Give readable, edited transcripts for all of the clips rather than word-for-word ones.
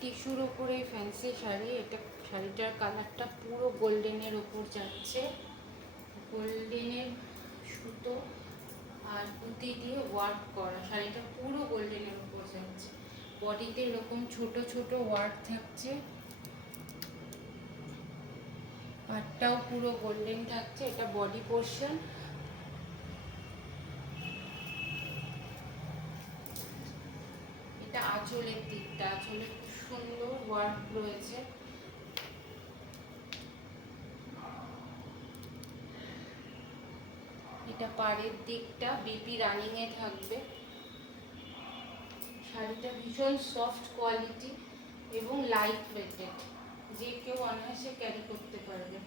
টিস্যুর ওপরে ফ্যান্সি শাড়ি। এটা শাড়িটার কালারটা পুরো গোল্ডেনের ওপর যাচ্ছে, গোল্ডেনের সুতো আর পুঁতি দিয়ে ওয়ার্ক করা। শাড়িটা পুরো গোল্ডেনের ওপর যাচ্ছে। বডিতে এরকম ছোট ছোট ওয়ার্ক থাকছে, পাটটাও পুরো গোল্ডেন থাকছে। এটা বডি পোর্শন। এটা আঁচলের দিকটা, আঁচলে খুব সুন্দর ওয়ার্ক রয়েছে। এটা পাড়ের দিকটা বিপি রানিং এ থাকবে। শাড়িটা ভীষণ সফট কোয়ালিটি এবং লাইট ওয়েটেড, যে কেউ অনায়াসে ক্যারি করতে পারবে।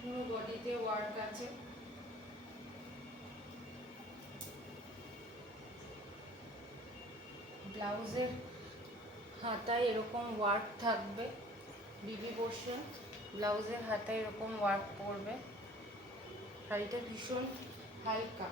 পুরো বডিতে ওয়ার্ক আছে। ব্লাউজের হাতায় এরকম ওয়ার্ক থাকবে, বিবি পোর্শন। ব্লাউজের হাতায় এরকম ওয়ার্ক পড়বে। শাড়িটা ভীষণ হালকা।